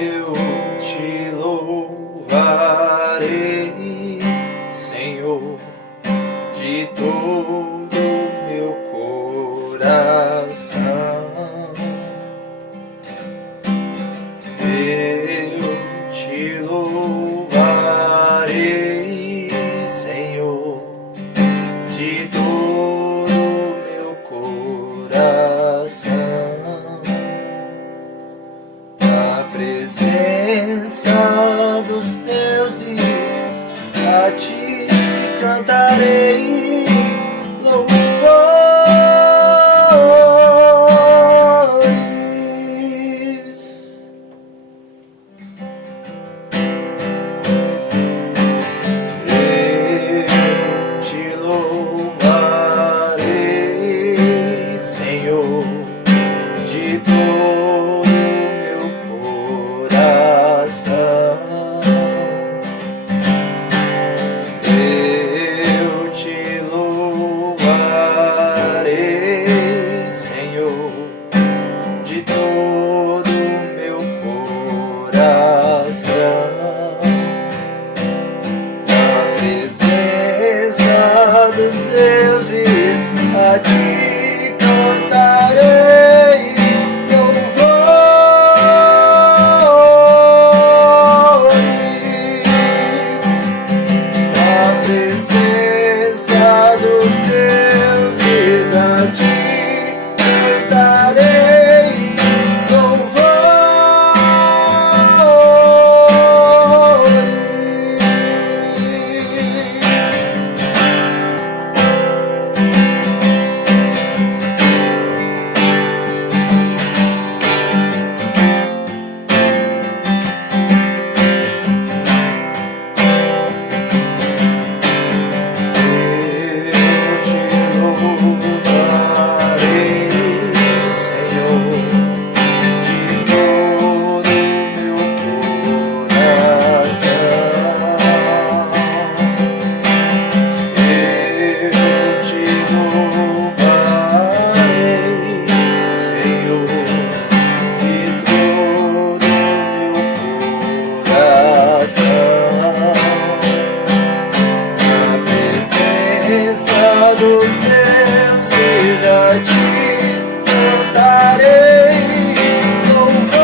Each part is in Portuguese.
Eu te louvarei, Senhor, de todo meu coração. Eu te louvarei, Senhor, de todo meu coração. Na presença dos deuses, a ti cantarei louvores. Eu te louvarei, Senhor, de todo meu coração. Eu te louvarei, Senhor, de todo meu coração. Na presença dos deuses, a ti cantarei louvores. Na presença dos deuses, a ti cantarei dos deuses, a ti cantarei louvores.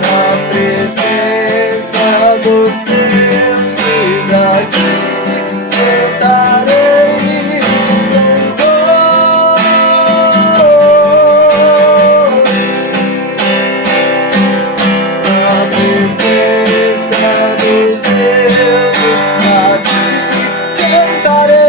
Na presença dos deuses, a ti cantarei louvores. Na presença dos deuses, a ti cantarei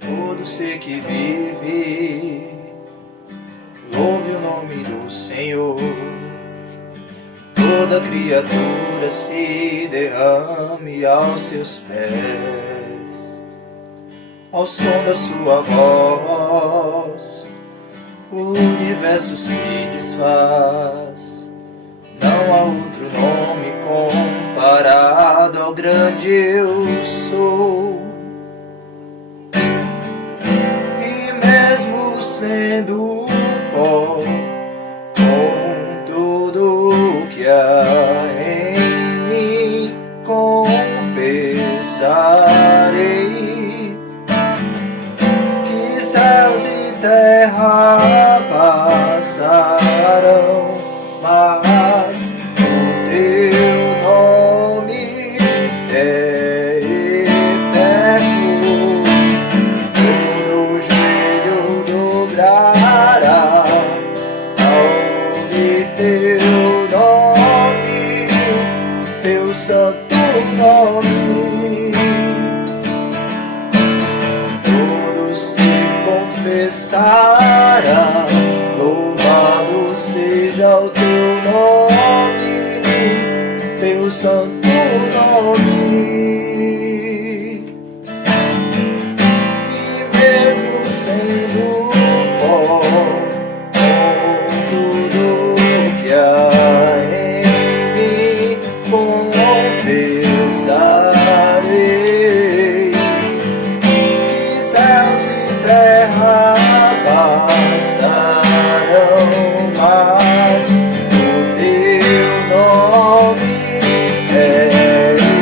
todo ser que vive, louve o nome do Senhor. Toda criatura se derrame aos seus pés. Ao som da sua voz, o universo se desfaz. Não há outro nome comparado ao grande eu sou. Sendo pó, com tudo que há em mim, confessarei que céus e terra passarão, mas o teu nome é ao de teu nome, teu santo nome. Todos se confessarão, louvado seja o teu nome, teu santo nome. Sendo pó, com tudo que há em mim, confessarei que céus e terra passarão, mas o teu nome é eterno.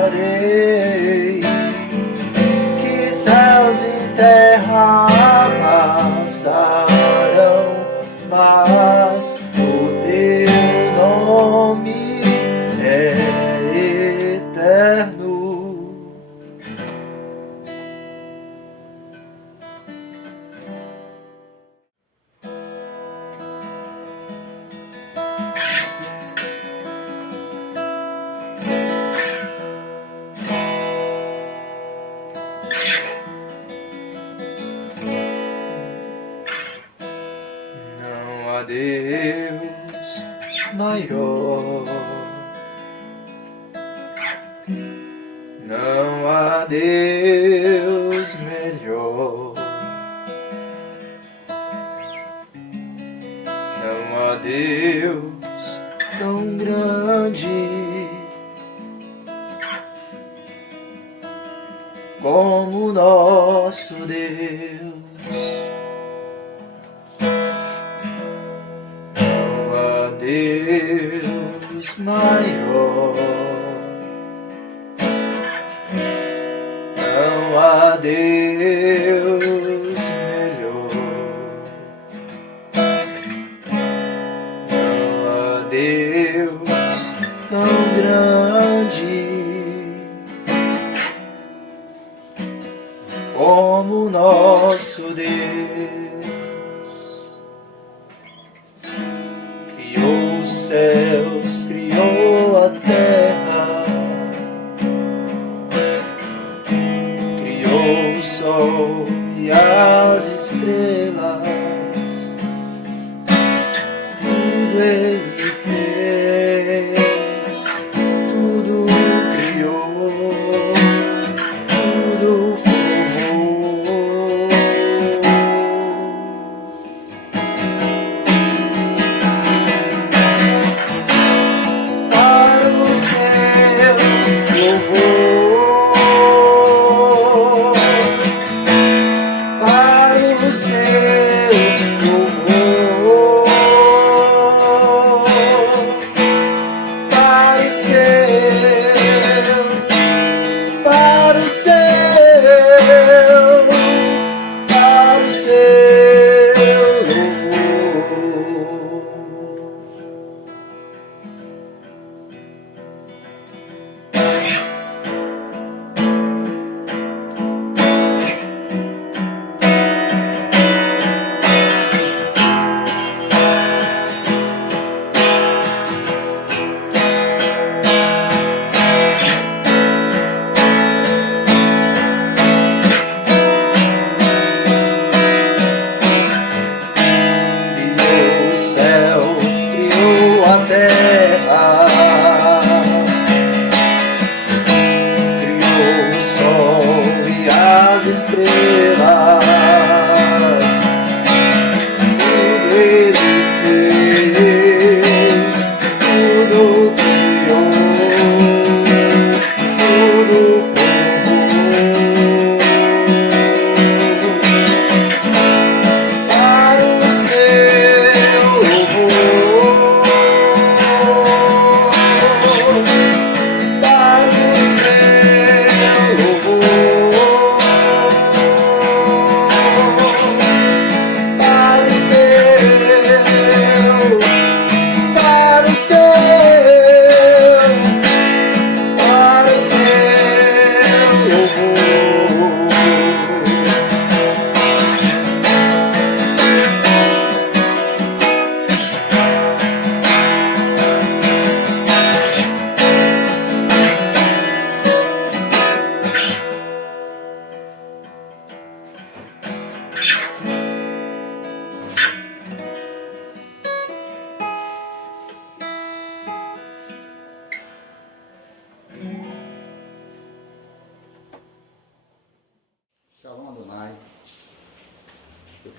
Confessarei que céus e terra passarão, mas o teu nome é eterno. Deus maior, não há Deus melhor, não há Deus tão grande como nosso Deus. Deus maior, não há Deus melhor, não há Deus tão grande como nosso Deus. Criou os céus, criou a terra, criou o sol e as estrelas, tudo Ele fez, tudo criou, tudo formou. Para o seu louvor, para o seu louvor, para o seu, para o seu, para o seu louvor.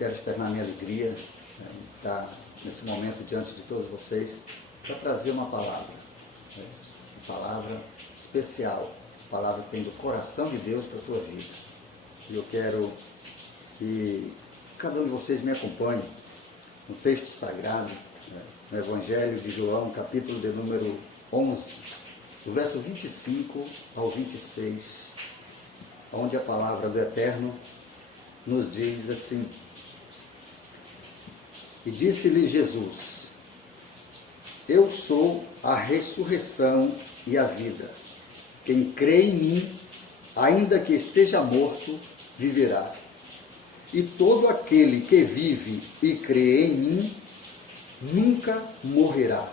quero externar minha alegria, estar nesse momento diante de todos vocês, para trazer uma palavra, uma palavra especial, uma palavra que vem do coração de Deus para a tua vida. E eu quero que cada um de vocês me acompanhe no texto sagrado, no Evangelho de João, capítulo de número 11, do verso 25 ao 26, onde a palavra do Eterno nos diz assim: E disse-lhe Jesus: Eu sou a ressurreição e a vida. Quem crê em mim, ainda que esteja morto, viverá. E todo aquele que vive e crê em mim, nunca morrerá.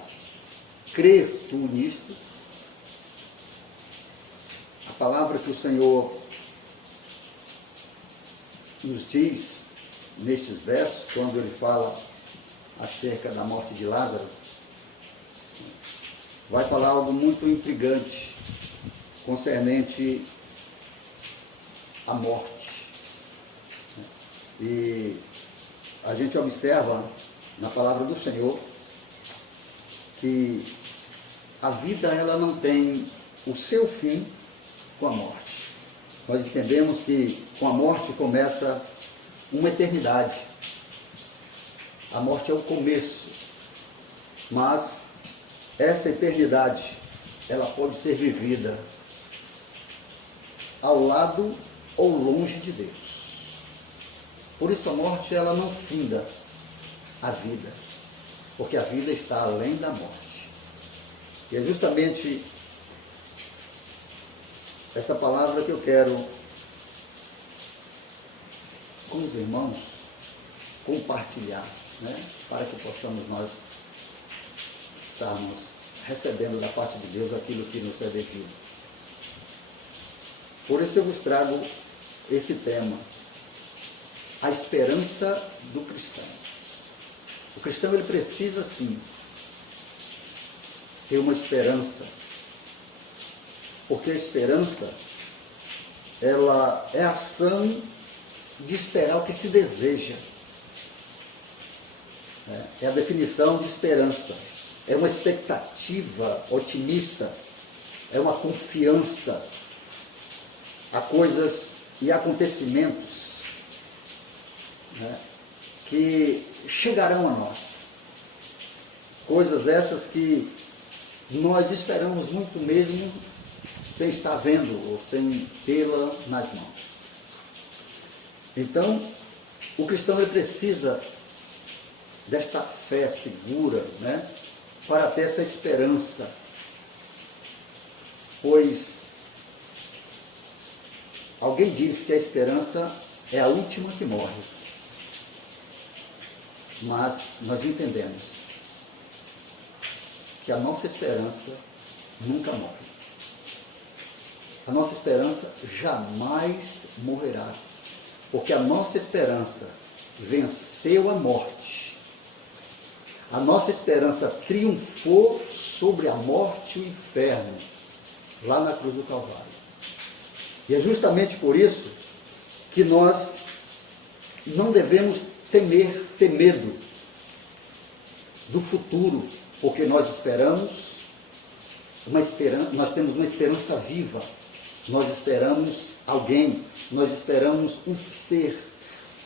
Crês tu nisto? A palavra que o Senhor nos diz nestes versos, quando ele fala acerca da morte de Lázaro, vai falar algo muito intrigante concernente à morte. E a gente observa na palavra do Senhor que a vida ela não tem o seu fim com a morte. Nós entendemos que com a morte começa uma eternidade. A morte é o começo, mas essa eternidade ela pode ser vivida ao lado ou longe de Deus. Por isso a morte ela não finda a vida, porque a vida está além da morte. E é justamente essa palavra que eu quero com os irmãos compartilhar, para que possamos nós estarmos recebendo da parte de Deus aquilo que nos é devido. Por isso eu vos trago esse tema: a esperança do cristão. O cristão ele precisa sim ter uma esperança, porque a esperança ela é a ação de esperar o que se deseja. É a definição de esperança. É uma expectativa otimista, é uma confiança a coisas e acontecimentos que chegarão a nós. Coisas essas que nós esperamos muito mesmo sem estar vendo ou sem tê-la nas mãos. Então, o cristão ele precisa desta fé segura, para ter essa esperança, pois alguém diz que a esperança é a última que morre. Mas nós entendemos que a nossa esperança nunca morre. A nossa esperança jamais morrerá, porque a nossa esperança venceu a morte. A nossa esperança triunfou sobre a morte e o inferno, lá na cruz do Calvário. E é justamente por isso que nós não devemos ter medo do futuro, porque nós nós temos uma esperança viva, nós esperamos alguém, nós esperamos um ser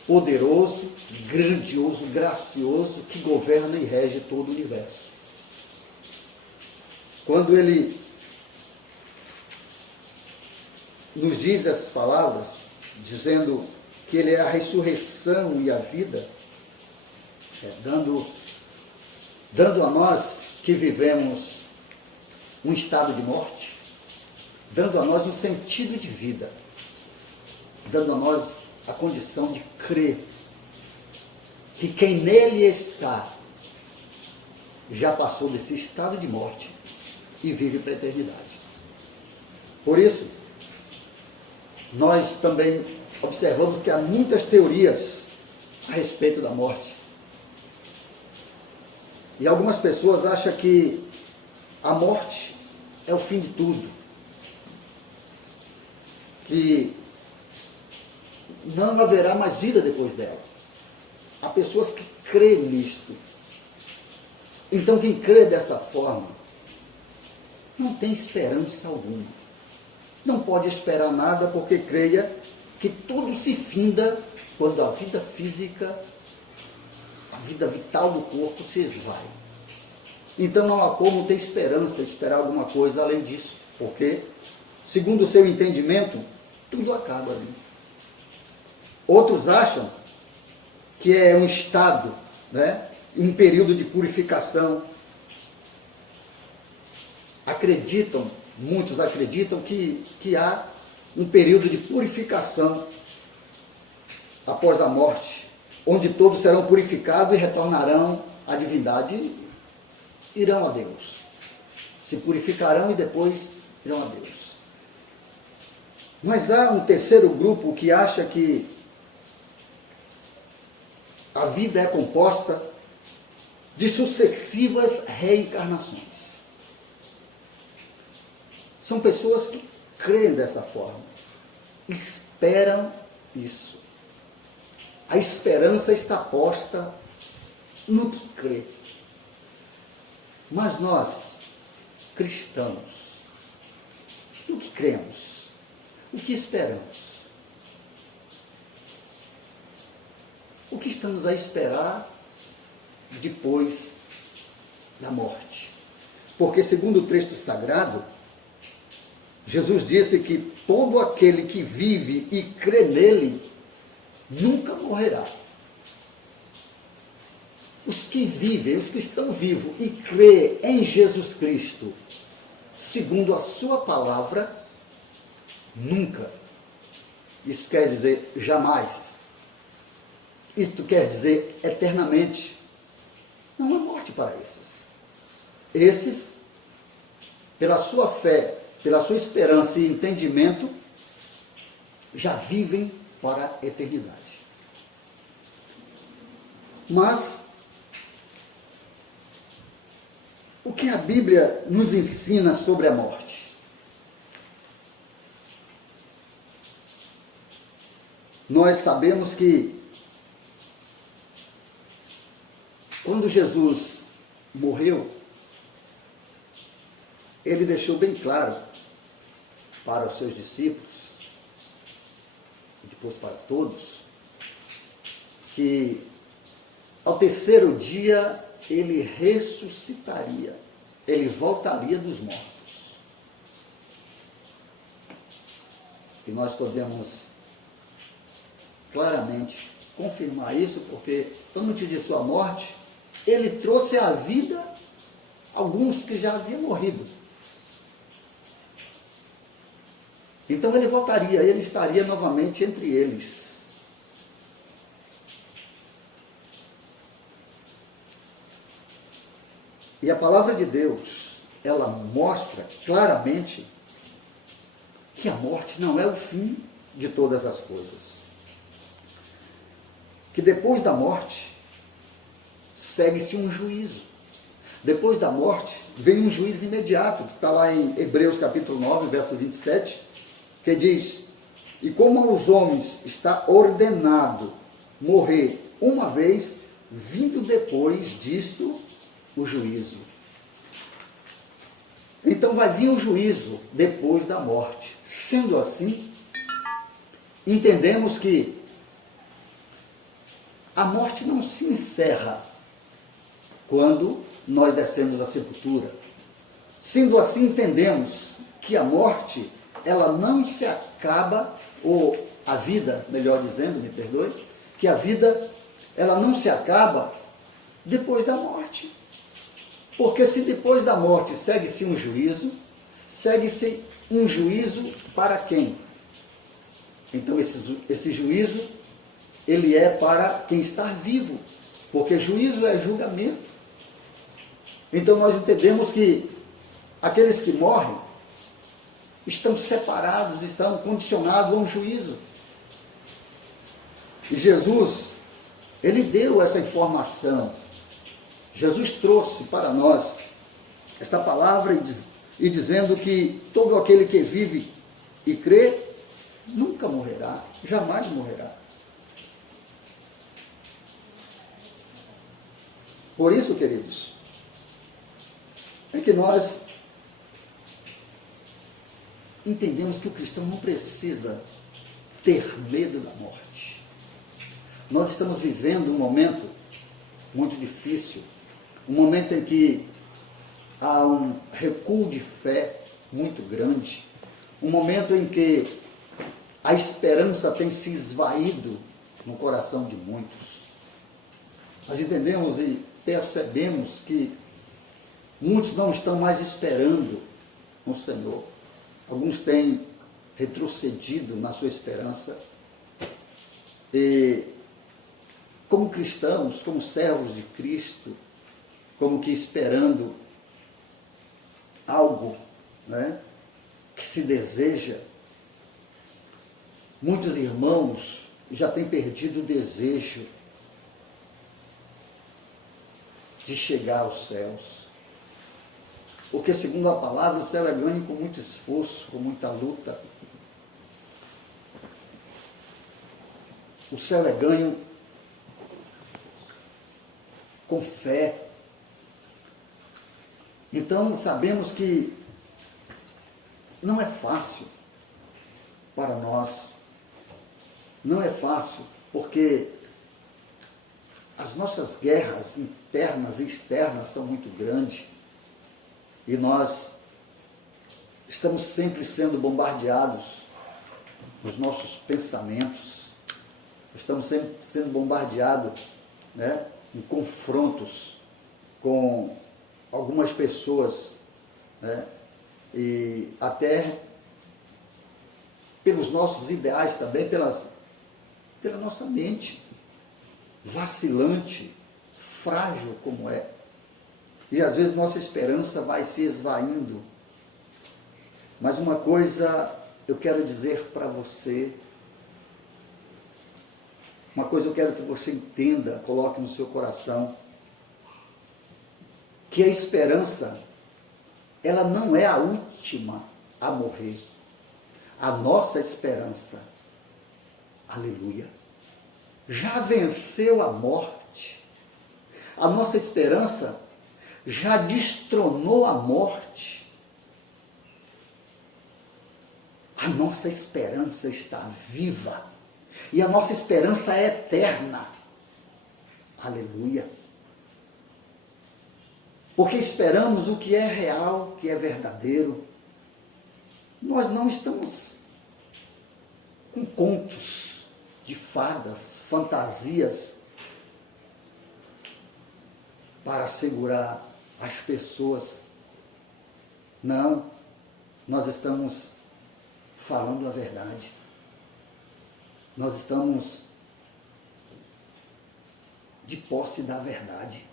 poderoso, grandioso, gracioso, que governa e rege todo o universo. Quando ele nos diz essas palavras, dizendo que ele é a ressurreição e a vida, dando a nós que vivemos um estado de morte, dando a nós um sentido de vida, dando a nós a condição de crer que quem nele está já passou desse estado de morte e vive para a eternidade. Por isso, nós também observamos que há muitas teorias a respeito da morte. E algumas pessoas acham que a morte é o fim de tudo, que não haverá mais vida depois dela. Há pessoas que creem nisto. Então quem crê dessa forma não tem esperança alguma. Não pode esperar nada porque creia que tudo se finda quando a vida física, a vida vital do corpo se esvai. Então não há como ter esperança, esperar alguma coisa além disso, porque, segundo o seu entendimento, tudo acaba ali. Outros acham que é um estado, né? Um período de purificação. Muitos acreditam que há um período de purificação após a morte, onde todos serão purificados e retornarão à divindade e irão a Deus. Se purificarão e depois irão a Deus. Mas há um terceiro grupo que acha que a vida é composta de sucessivas reencarnações. São pessoas que creem dessa forma, esperam isso. A esperança está posta no que crê. Mas nós, cristãos, no que cremos? O que esperamos? O que estamos a esperar depois da morte? Porque, segundo o texto sagrado, Jesus disse que todo aquele que vive e crê nele nunca morrerá. Os que vivem, os que estão vivos e crê em Jesus Cristo, segundo a sua palavra, nunca. Isso quer dizer jamais. Isto quer dizer eternamente. Não há morte para esses. Esses, pela sua fé, pela sua esperança e entendimento, já vivem para a eternidade. Mas, o que a Bíblia nos ensina sobre a morte? Nós sabemos que quando Jesus morreu, ele deixou bem claro para os seus discípulos, e depois para todos, que ao terceiro dia ele ressuscitaria, ele voltaria dos mortos. E nós podemos claramente confirmar isso, porque antes de sua morte, ele trouxe à vida alguns que já haviam morrido. Então ele voltaria, ele estaria novamente entre eles. E a palavra de Deus, ela mostra claramente que a morte não é o fim de todas as coisas. Que depois da morte, segue-se um juízo. Depois da morte, vem um juízo imediato, que está lá em Hebreus capítulo 9, verso 27, que diz: e como aos homens está ordenado morrer uma vez, vindo depois disto o juízo. Então vai vir o juízo depois da morte. Sendo assim, entendemos que a morte não se encerra quando nós descemos à sepultura. Sendo assim, entendemos que a morte, ela não se acaba, ou a vida, melhor dizendo, me perdoe, que a vida, ela não se acaba depois da morte. Porque se depois da morte segue-se um juízo para quem? Então esse juízo, ele é para quem está vivo, porque juízo é julgamento. Então nós entendemos que aqueles que morrem estão separados, estão condicionados a um juízo. E Jesus, ele deu essa informação. Jesus trouxe para nós esta palavra e dizendo que todo aquele que vive e crê nunca morrerá, jamais morrerá. Por isso, queridos, é que nós entendemos que o cristão não precisa ter medo da morte. Nós estamos vivendo um momento muito difícil, um momento em que há um recuo de fé muito grande, um momento em que a esperança tem se esvaído no coração de muitos. Nós entendemos e percebemos que muitos não estão mais esperando no Senhor. Alguns têm retrocedido na sua esperança. E como cristãos, como servos de Cristo, como que esperando algo, né, que se deseja, muitos irmãos já têm perdido o desejo de chegar aos céus. Porque, segundo a palavra, o céu é ganho com muito esforço, com muita luta. O céu é ganho com fé. Então, sabemos que não é fácil para nós. Não é fácil, porque as nossas guerras internas e externas são muito grandes. E nós estamos sempre sendo bombardeados nos nossos pensamentos. Estamos sempre sendo bombardeados, né, em confrontos com algumas pessoas, né, e até pelos nossos ideais também, pela nossa mente vacilante, frágil como é. E às vezes nossa esperança vai se esvaindo. Mas uma coisa eu quero dizer para você, uma coisa eu quero que você entenda, coloque no seu coração, que a esperança, ela não é a última a morrer. A nossa esperança, aleluia, já venceu a morte. A nossa esperança já destronou a morte. A nossa esperança está viva. E a nossa esperança é eterna. Aleluia. Porque esperamos o que é real, que é verdadeiro. Nós não estamos com contos de fadas, fantasias, para segurar as pessoas. Não, nós estamos falando a verdade. Nós estamos de posse da verdade.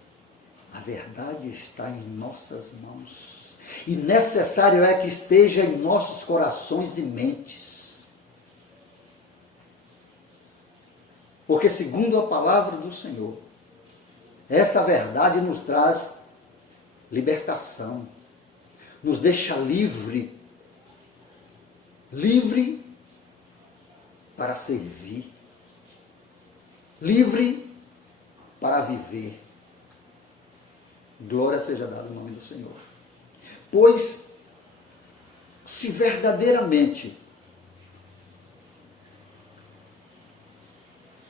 A verdade está em nossas mãos. E necessário é que esteja em nossos corações e mentes. Porque, segundo a palavra do Senhor, esta verdade nos traz libertação, nos deixa livre para servir, livre para viver. Glória seja dada no nome do Senhor. Pois, se verdadeiramente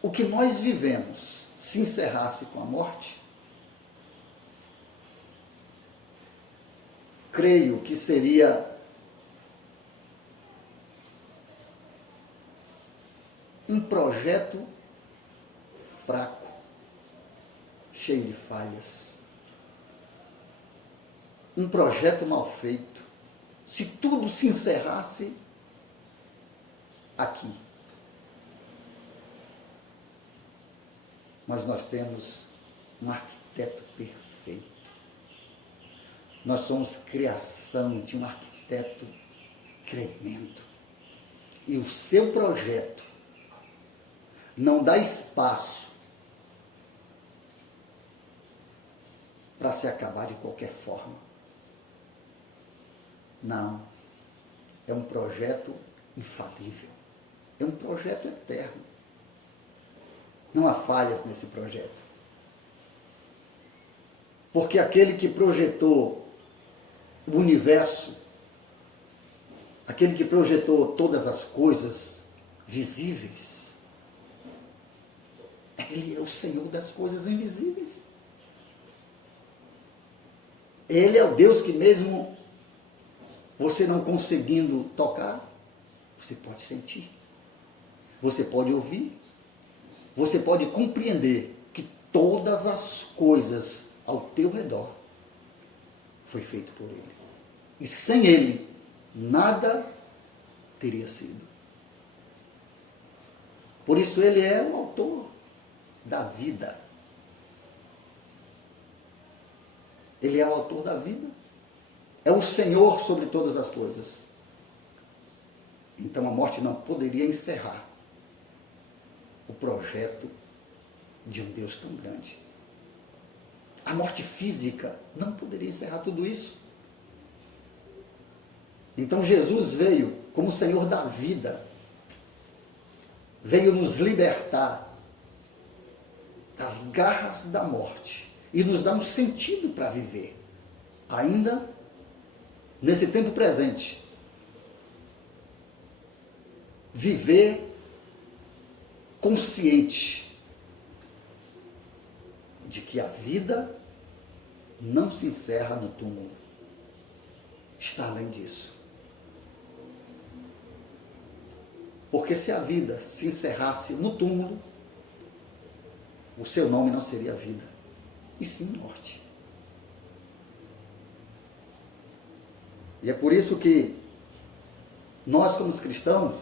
o que nós vivemos se encerrasse com a morte, creio que seria um projeto fraco, cheio de falhas. Um projeto mal feito. Se tudo se encerrasse aqui. Mas nós temos um arquiteto perfeito. Nós somos criação de um arquiteto tremendo. E o seu projeto não dá espaço para se acabar de qualquer forma. Não. É um projeto infalível. É um projeto eterno. Não há falhas nesse projeto. Porque aquele que projetou o universo, aquele que projetou todas as coisas visíveis, ele é o Senhor das coisas invisíveis. Ele é o Deus que mesmo você não conseguindo tocar, você pode sentir, você pode ouvir, você pode compreender que todas as coisas ao teu redor foi feito por Ele. E sem Ele, nada teria sido. Por isso Ele é o autor da vida. Ele é o autor da vida. É o Senhor sobre todas as coisas. Então a morte não poderia encerrar o projeto de um Deus tão grande. A morte física não poderia encerrar tudo isso. Então Jesus veio como Senhor da vida. Veio nos libertar das garras da morte e nos dar um sentido para viver, ainda nesse tempo presente. Viver consciente de que a vida não se encerra no túmulo, está além disso. Porque se a vida se encerrasse no túmulo, o seu nome não seria vida, e sim morte. E é por isso que nós, como cristãos,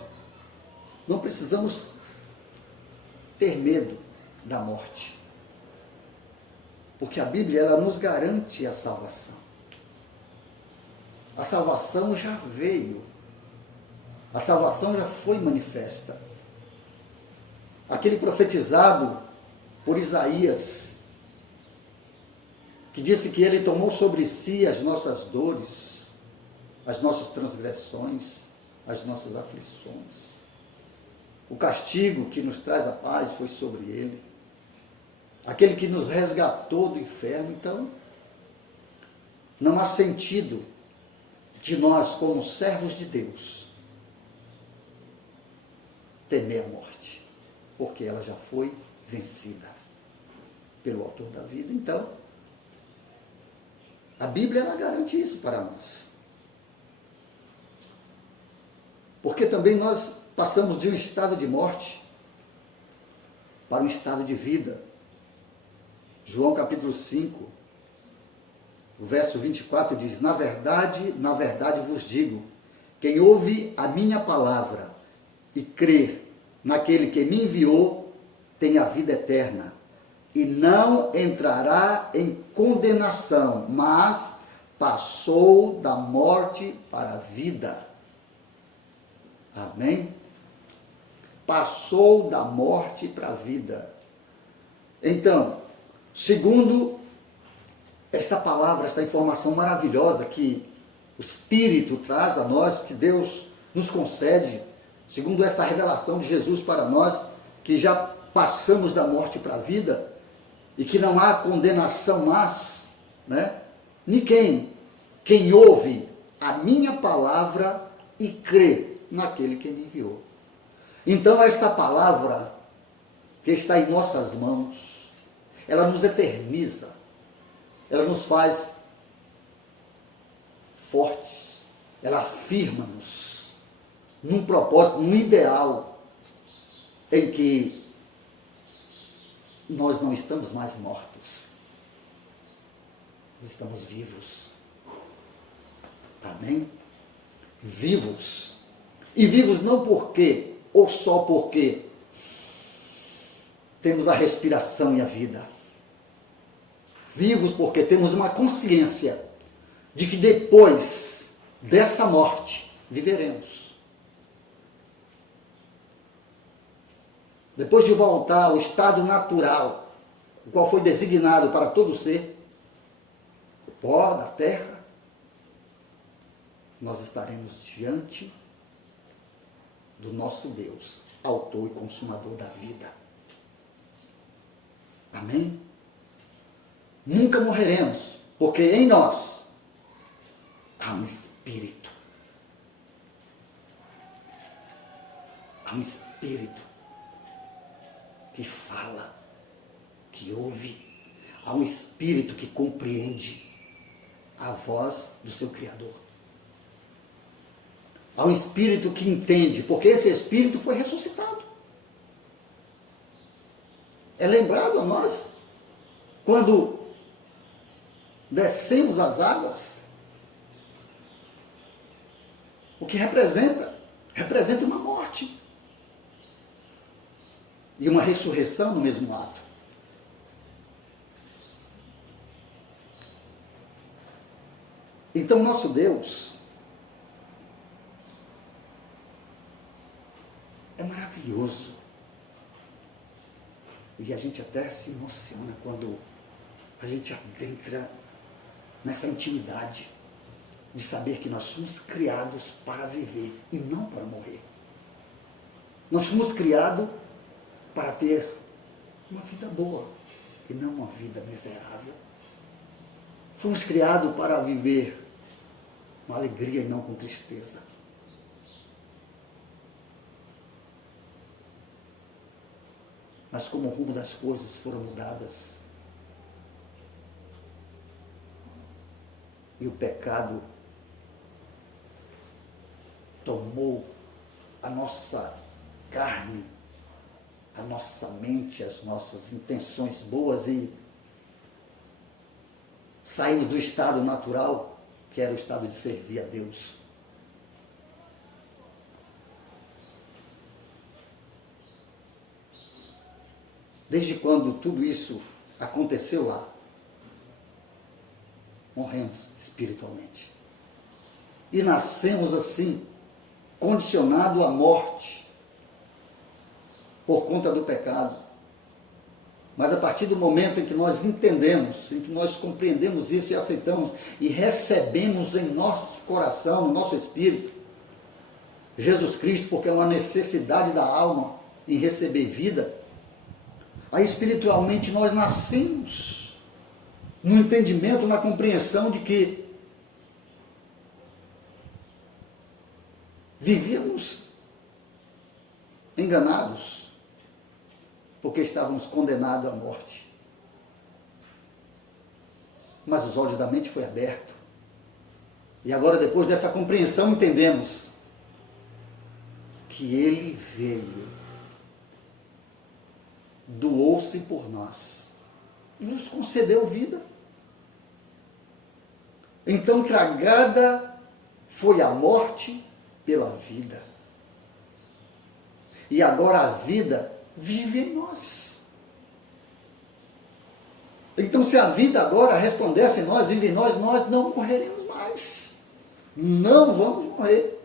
não precisamos ter medo da morte. Porque a Bíblia, ela nos garante a salvação. A salvação já veio. A salvação já foi manifesta. Aquele profetizado por Isaías, que disse que ele tomou sobre si as nossas dores, as nossas transgressões, as nossas aflições. O castigo que nos traz a paz foi sobre ele. Aquele que nos resgatou do inferno. Então, não há sentido de nós, como servos de Deus, temer a morte, porque ela já foi vencida pelo autor da vida. Então, a Bíblia, ela garante isso para nós. Porque também nós passamos de um estado de morte para um estado de vida. João capítulo 5, o verso 24 diz: na verdade vos digo, quem ouve a minha palavra e crer naquele que me enviou, tem a vida eterna, e não entrará em condenação, mas passou da morte para a vida. Amém? Passou da morte para a vida. Então, segundo esta palavra, esta informação maravilhosa que o Espírito traz a nós, que Deus nos concede, segundo essa revelação de Jesus para nós, que já passamos da morte para a vida e que não há condenação mais, né? Quem ouve a minha palavra e crê naquele que me enviou. Então esta palavra que está em nossas mãos, ela nos eterniza, ela nos faz fortes, ela afirma-nos num propósito, num ideal em que nós não estamos mais mortos, nós estamos vivos. Amém? Vivos. E vivos não porque, ou só porque temos a respiração e a vida. Vivos porque temos uma consciência de que depois dessa morte viveremos. Depois de voltar ao estado natural, o qual foi designado para todo ser, o pó da terra, nós estaremos diante do nosso Deus, autor e consumador da vida. Amém? nunca morreremos, porque em nós há um Espírito. Há um Espírito que fala, que ouve. Há um Espírito que compreende a voz do seu Criador. Há um Espírito que entende, porque esse Espírito foi ressuscitado. É lembrado a nós, quando descemos as águas, o que representa? Representa uma morte e uma ressurreição no mesmo ato. Então, nosso Deus é maravilhoso. E a gente até se emociona quando a gente adentra nessa intimidade de saber que nós somos criados para viver e não para morrer. Nós somos criados para ter uma vida boa e não uma vida miserável. Fomos criados para viver com alegria e não com tristeza. Mas como o rumo das coisas foram mudadas e o pecado tomou a nossa carne, a nossa mente, as nossas intenções boas e saímos do estado natural, que era o estado de servir a Deus. Desde quando tudo isso aconteceu lá, morremos espiritualmente. E nascemos assim, condicionado à morte, por conta do pecado. Mas a partir do momento em que nós entendemos, em que nós compreendemos isso e aceitamos, e recebemos em nosso coração, no nosso espírito, Jesus Cristo, porque é uma necessidade da alma em receber vida, aí espiritualmente nós nascemos no entendimento, na compreensão de que vivíamos enganados, porque estávamos condenados à morte. Mas os olhos da mente foi aberto. E agora, depois dessa compreensão, entendemos que Ele veio, doou-se por nós e nos concedeu vida. Então, tragada foi a morte pela vida. E agora a vida vive em nós. Então, se a vida agora resplandece em nós, vive em nós, nós não morreremos mais. Não vamos morrer.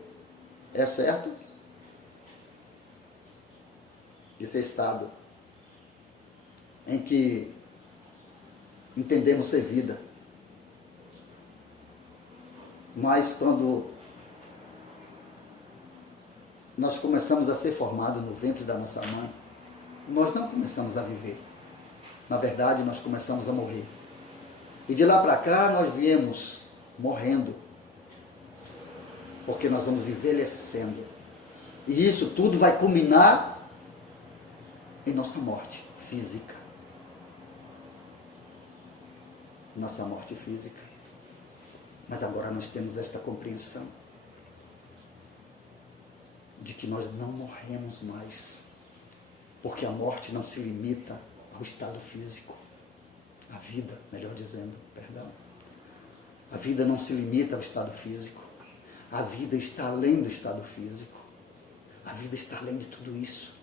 É certo? Esse é estado em que entendemos ser vida. Mas quando nós começamos a ser formados no ventre da nossa mãe, nós não começamos a viver. Na verdade, nós começamos a morrer. E de lá para cá, nós viemos morrendo. Porque nós vamos envelhecendo. E isso tudo vai culminar em nossa morte física. Nossa morte física. Mas agora nós temos esta compreensão de que nós não morremos mais, porque a morte não se limita ao estado físico. A vida, melhor dizendo, perdão. A vida não se limita ao estado físico. A vida está além do estado físico. A vida está além de tudo isso.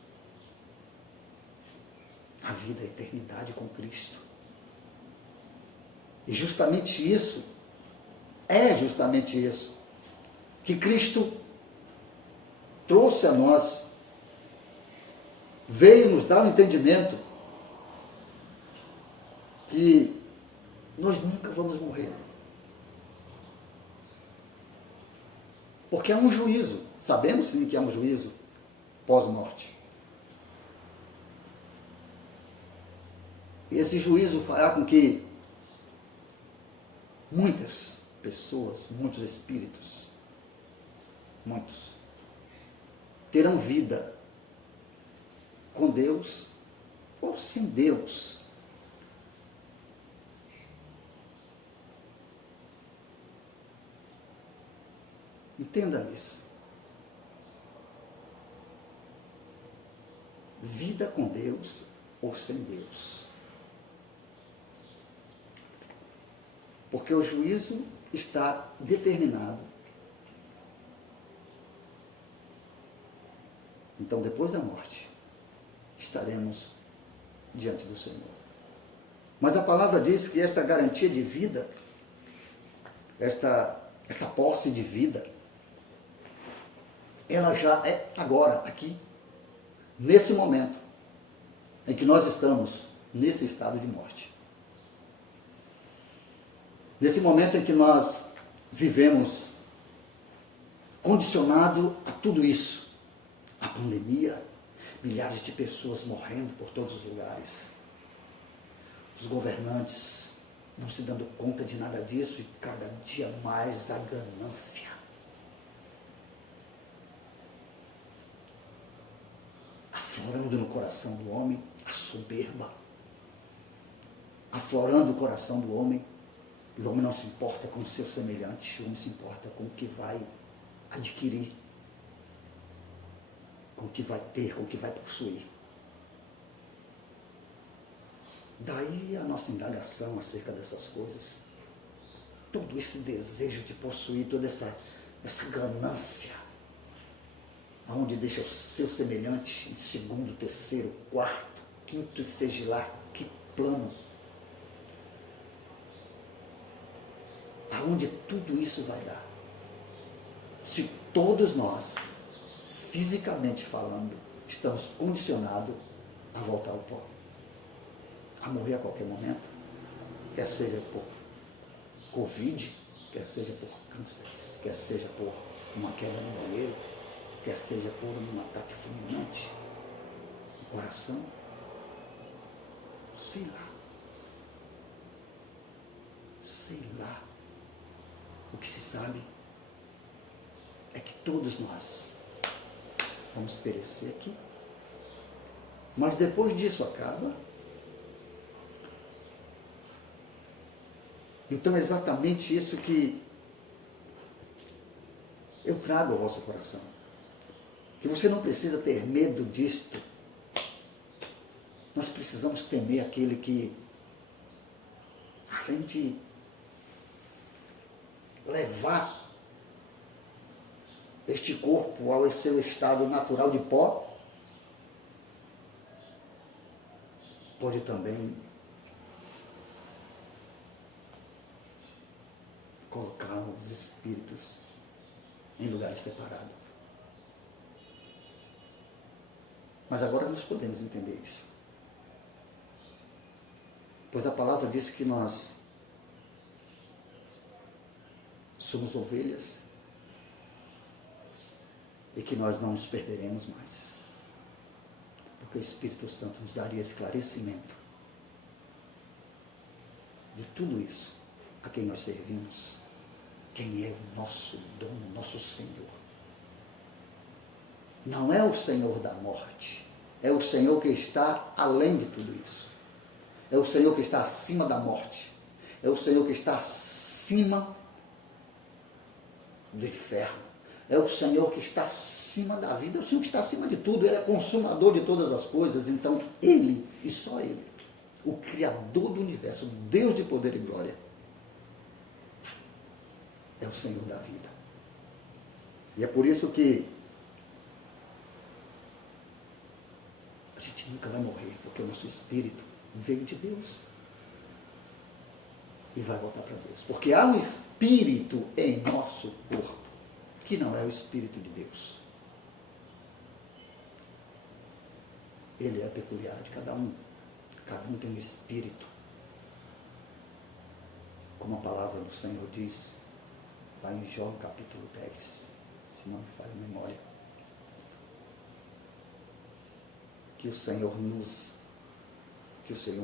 A vida é a eternidade com Cristo. E justamente isso, que Cristo trouxe a nós, veio nos dar um entendimento que nós nunca vamos morrer. Porque há um juízo, sabemos sim que há um juízo pós-morte. E esse juízo fará com que muitas pessoas, muitos espíritos, muitos, terão vida com Deus ou sem Deus. Entenda isso. Vida com Deus ou sem Deus. Porque o juízo está determinado. Então, depois da morte, estaremos diante do Senhor. Mas a palavra diz que esta garantia de vida, esta posse de vida, ela já é agora, aqui, nesse momento em que nós estamos nesse estado de morte. Nesse momento em que nós vivemos condicionado a tudo isso, a pandemia, milhares de pessoas morrendo por todos os lugares, os governantes não se dando conta de nada disso e cada dia mais a ganância. Aflorando no coração do homem a soberba, aflorando no coração do homem. O homem não se importa com o seu semelhante, o homem se importa com o que vai adquirir, com o que vai ter, com o que vai possuir. Daí a nossa indagação acerca dessas coisas, todo esse desejo de possuir, toda essa ganância, aonde deixa o seu semelhante em segundo, terceiro, quarto, quinto e seja lá que plano. Aonde tudo isso vai dar? Se todos nós, fisicamente falando, estamos condicionados a voltar ao pó, a morrer a qualquer momento, quer seja por Covid, quer seja por câncer, quer seja por uma queda no banheiro, quer seja por um ataque fulminante no coração, sei lá. O que se sabe é que todos nós vamos perecer aqui. Mas depois disso acaba. Então é exatamente isso que eu trago ao vosso coração. Que você não precisa ter medo disto. Nós precisamos temer aquele que, além de levar este corpo ao seu estado natural de pó, pode também colocar os espíritos em lugares separados. Mas agora nós podemos entender isso. Pois a palavra diz que nós somos ovelhas e que nós não nos perderemos mais. Porque o Espírito Santo nos daria esclarecimento de tudo isso, a quem nós servimos, quem é o nosso dono, nosso Senhor. Não é o Senhor da morte, é o Senhor que está além de tudo isso. É o Senhor que está acima da morte, é o Senhor que está acima do inferno, é o Senhor que está acima da vida, é o Senhor que está acima de tudo, Ele é consumador de todas as coisas. Então Ele, e só Ele, o Criador do universo, o Deus de poder e glória, é o Senhor da vida. E é por isso que a gente nunca vai morrer, porque o nosso espírito veio de Deus e vai voltar para Deus. Porque há um espírito em nosso corpo que não é o Espírito de Deus. Ele é peculiar de cada um. Cada um tem um espírito. Como a palavra do Senhor diz, lá em João capítulo 10, se não me falha a memória, que o Senhor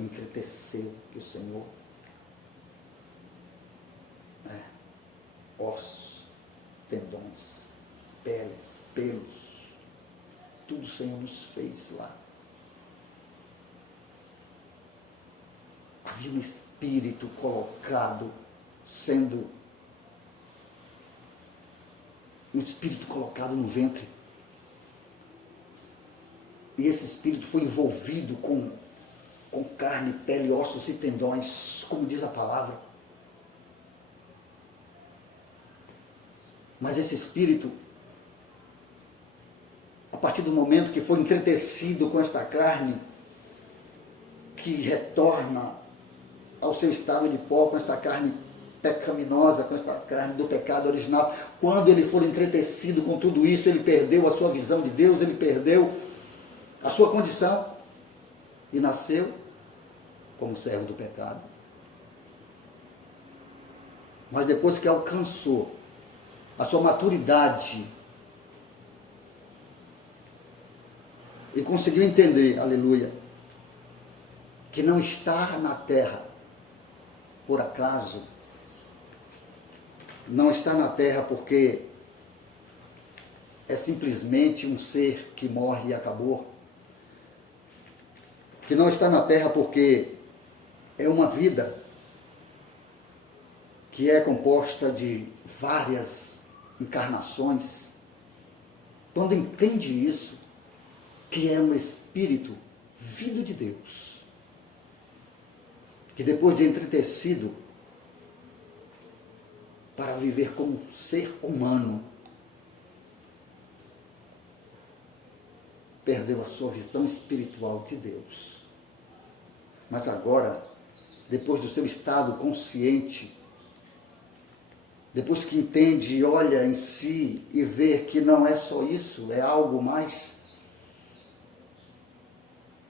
entreteceu, que o Senhor ossos, tendões, peles, pelos. Tudo o Senhor nos fez lá. Havia um espírito colocado, um espírito colocado no ventre. E esse espírito foi envolvido com carne, pele, ossos e tendões, como diz a palavra. Mas esse espírito, a partir do momento que foi entretecido com esta carne, que retorna ao seu estado de pó, com essa carne pecaminosa, com essa carne do pecado original, quando ele for entretecido com tudo isso, ele perdeu a sua visão de Deus, ele perdeu a sua condição e nasceu como servo do pecado. Mas depois que alcançou a sua maturidade e conseguiu entender, aleluia, que não está na terra por acaso, não está na terra porque é simplesmente um ser que morre e acabou, que não está na terra porque é uma vida que é composta de várias encarnações. Quando entende isso, que é um espírito vindo de Deus, que depois de entretecido para viver como ser humano, perdeu a sua visão espiritual de Deus. Mas agora, depois do seu estado consciente, depois que entende e olha em si e vê que não é só isso, é algo mais.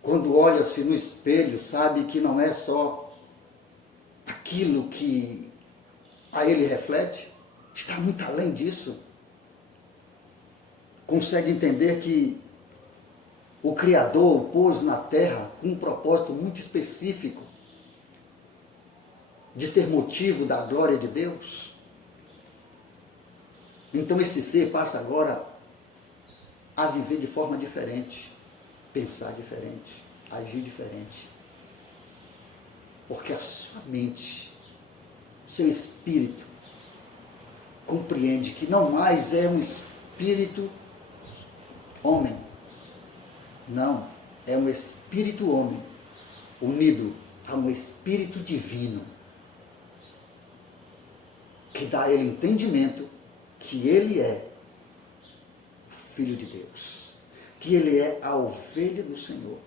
Quando olha-se no espelho, sabe que não é só aquilo que a ele reflete, está muito além disso. Consegue entender que o Criador o pôs na terra com um propósito muito específico de ser motivo da glória de Deus. Então esse ser passa agora a viver de forma diferente, pensar diferente, agir diferente. Porque a sua mente, seu espírito, compreende que não mais é um espírito homem. Não, é um espírito homem, unido a um espírito divino, que dá a ele entendimento que ele é filho de Deus, que ele é a ovelha do Senhor,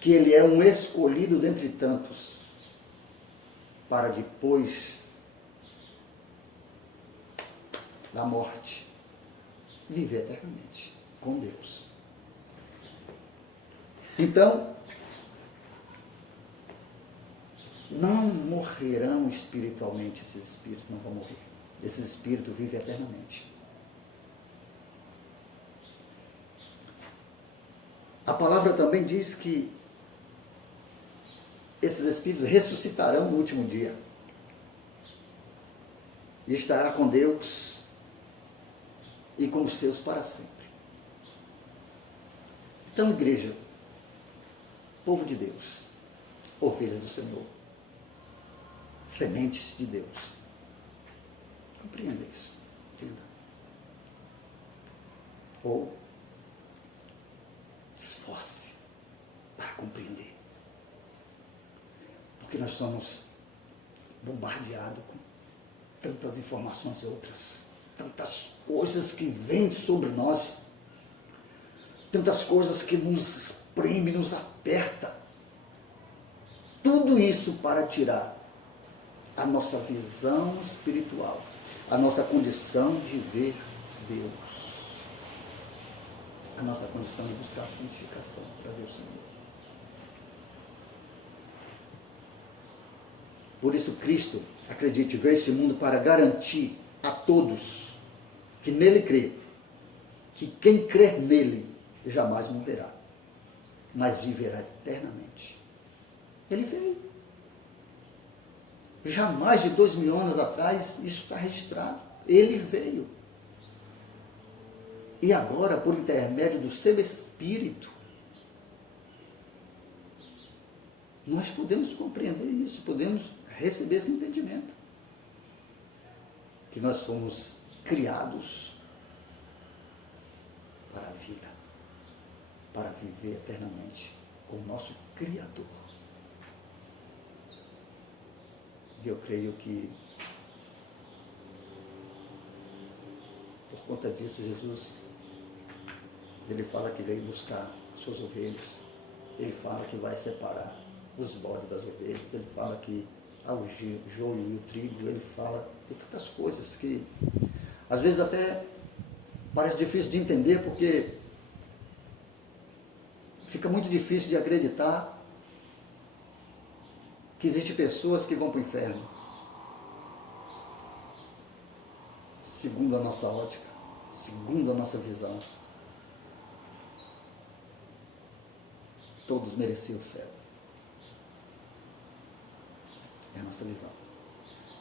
que ele é um escolhido dentre tantos, para depois da morte viver eternamente com Deus. Então, não morrerão espiritualmente esses espíritos, não vão morrer. Esses espíritos vivem eternamente. A palavra também diz que esses espíritos ressuscitarão no último dia. E estará com Deus e com os seus para sempre. Então, igreja, povo de Deus, ovelhas do Senhor, sementes de Deus, compreenda isso, entenda. Ou esforce para compreender. Porque nós somos bombardeados com tantas informações outras, tantas coisas que vêm sobre nós, tantas coisas que nos espreme, nos aperta. Tudo isso para tirar a nossa visão espiritual, a nossa condição de ver Deus, a nossa condição de buscar a santificação para ver o Senhor. Por isso Cristo, acredite, veio esse mundo para garantir a todos que nele crê, que quem crer nele jamais morrerá, mas viverá eternamente. Ele veio. Já mais de 2000 anos atrás, isso está registrado. Ele veio. E agora, por intermédio do seu Espírito, nós podemos compreender isso, podemos receber esse entendimento. Que nós somos criados para a vida, para viver eternamente com o nosso Criador. E eu creio que, por conta disso, Jesus, ele fala que veio buscar suas ovelhas, ele fala que vai separar os bodes das ovelhas, ele fala que há o joio e o trigo, ele fala de tantas coisas que, às vezes até parece difícil de entender, porque fica muito difícil de acreditar que existem pessoas que vão para o inferno, segundo a nossa ótica, segundo a nossa visão. Todos mereciam o céu. É a nossa visão.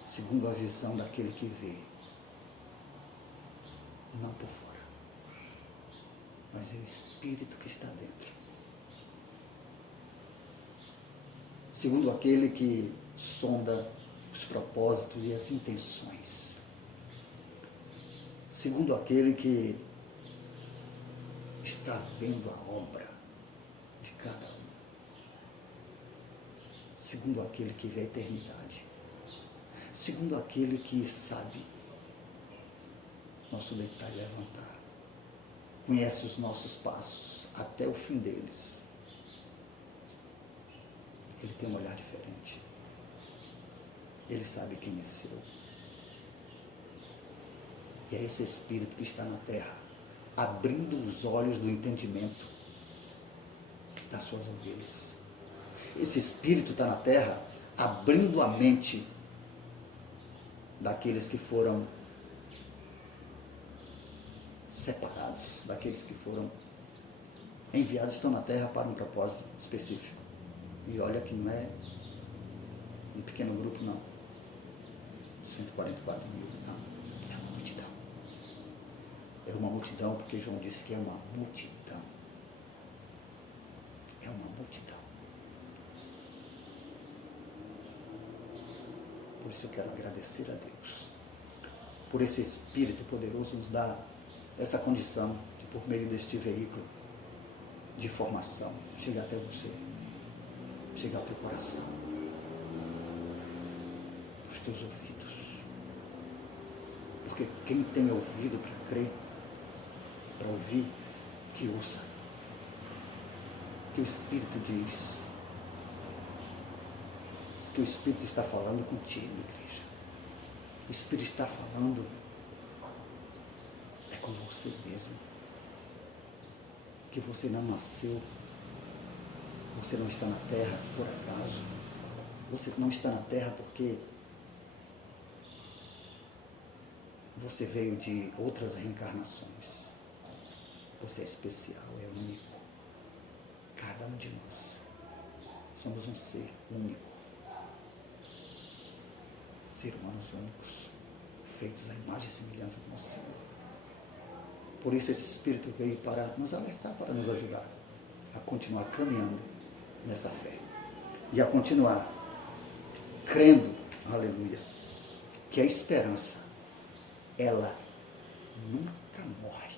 Segundo a visão daquele que vê, não por fora, mas é o Espírito que está dentro. Segundo aquele que sonda os propósitos e as intenções. Segundo aquele que está vendo a obra de cada um. Segundo aquele que vê a eternidade. Segundo aquele que sabe nosso deitar e levantar. Conhece os nossos passos até o fim deles. Ele tem um olhar diferente. Ele sabe quem é seu. E é esse Espírito que está na terra, abrindo os olhos do entendimento das suas ovelhas. Esse Espírito está na terra, abrindo a mente daqueles que foram separados, daqueles que foram enviados, estão na terra para um propósito específico. E olha que não é um pequeno grupo, não. 144 mil, não. É uma multidão. É uma multidão porque João disse que é uma multidão. É uma multidão. Por isso eu quero agradecer a Deus. Por esse Espírito poderoso nos dar essa condição de, por meio deste veículo de formação, chegar até você. Chegar ao teu coração, aos teus ouvidos. Porque quem tem ouvido para crer, para ouvir, que ouça. Que o Espírito diz. Que o Espírito está falando contigo, igreja. O Espírito está falando é com você mesmo. Que você não nasceu. Você não está na terra por acaso. Você não está na terra porque você veio de outras reencarnações. Você é especial, é único. Cada um de nós. Somos um ser único. Ser humanos únicos. Feitos à imagem e semelhança do nosso Senhor. Por isso esse Espírito veio para nos alertar, para nos ajudar a continuar caminhando nessa fé. E a continuar crendo, aleluia, que a esperança, ela nunca morre,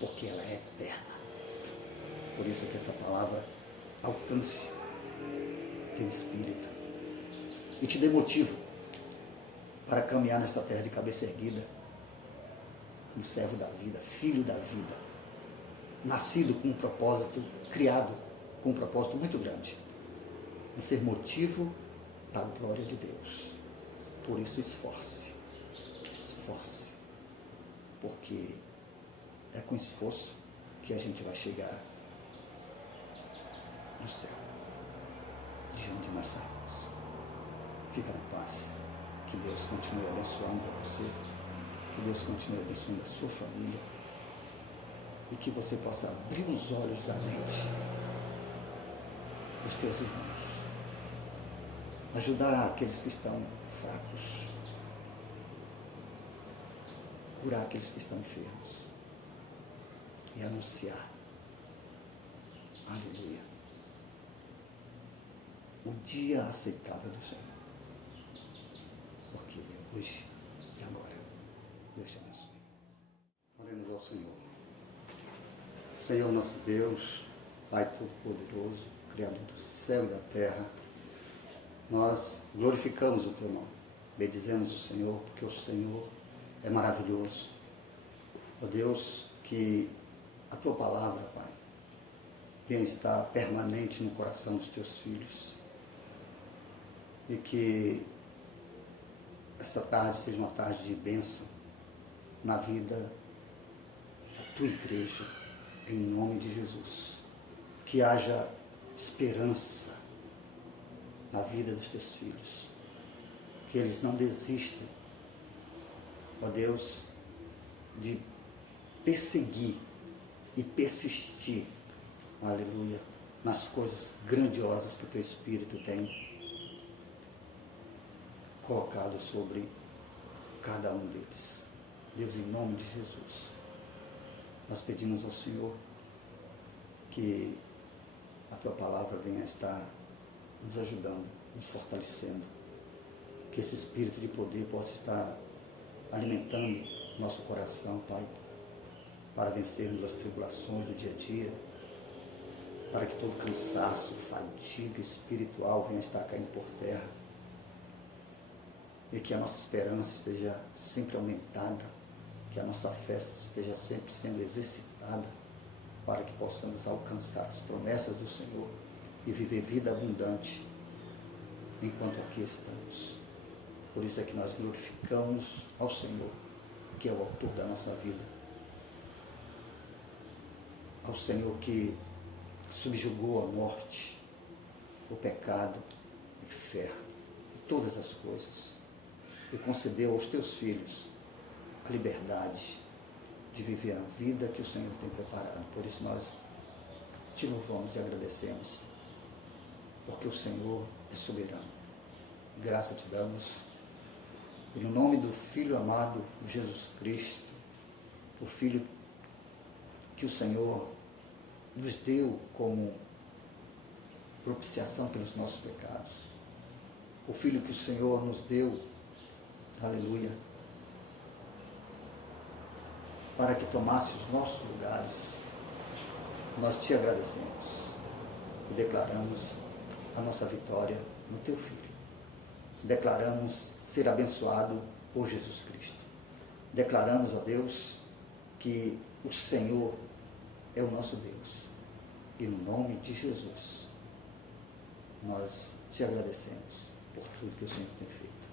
porque ela é eterna. Por isso que essa palavra alcance teu espírito e te dê motivo para caminhar nessa terra de cabeça erguida, como servo da vida, filho da vida, nascido com um propósito, criado com um propósito muito grande, de ser motivo da glória de Deus. Por isso esforce, porque é com esforço que a gente vai chegar no céu, de onde nós saímos. Fica na paz, que Deus continue abençoando você, que Deus continue abençoando a sua família, e que você possa abrir os olhos da mente dos teus irmãos, ajudar aqueles que estão fracos, curar aqueles que estão enfermos e anunciar, aleluia, o dia aceitável do Senhor. Porque é hoje e agora. Deus te abençoe. Oremos ao Senhor. Senhor nosso Deus, Pai Todo-Poderoso, Criador do céu e da terra, nós glorificamos o Teu nome, bendizemos o Senhor, porque o Senhor é maravilhoso. Ó Deus, que a Tua palavra, Pai, venha estar permanente no coração dos Teus filhos e que essa tarde seja uma tarde de bênção na vida da Tua igreja, em nome de Jesus. Que haja esperança na vida dos Teus filhos, que eles não desistam, ó Deus, de perseguir e persistir, aleluia, nas coisas grandiosas que o Teu Espírito tem colocado sobre cada um deles. Deus, em nome de Jesus, nós pedimos ao Senhor que a Tua palavra venha estar nos ajudando, nos fortalecendo, que esse espírito de poder possa estar alimentando nosso coração, Pai, para vencermos as tribulações do dia a dia, para que todo cansaço, fadiga espiritual venha estar caindo por terra, e que a nossa esperança esteja sempre aumentada, que a nossa fé esteja sempre sendo exercitada, para que possamos alcançar as promessas do Senhor e viver vida abundante enquanto aqui estamos. Por isso é que nós glorificamos ao Senhor, que é o autor da nossa vida, ao Senhor que subjugou a morte, o pecado, o inferno e todas as coisas, e concedeu aos Teus filhos a liberdade de viver a vida que o Senhor tem preparado. Por isso nós Te louvamos e agradecemos, porque o Senhor é soberano. Graça Te damos, e no nome do Filho amado, Jesus Cristo, o Filho que o Senhor nos deu como propiciação pelos nossos pecados, o Filho que o Senhor nos deu, aleluia, para que tomasse os nossos lugares. Nós Te agradecemos e declaramos a nossa vitória no Teu Filho. Declaramos ser abençoado por Jesus Cristo. Declaramos, ó Deus, que o Senhor é o nosso Deus. E no nome de Jesus, nós Te agradecemos por tudo que o Senhor tem feito.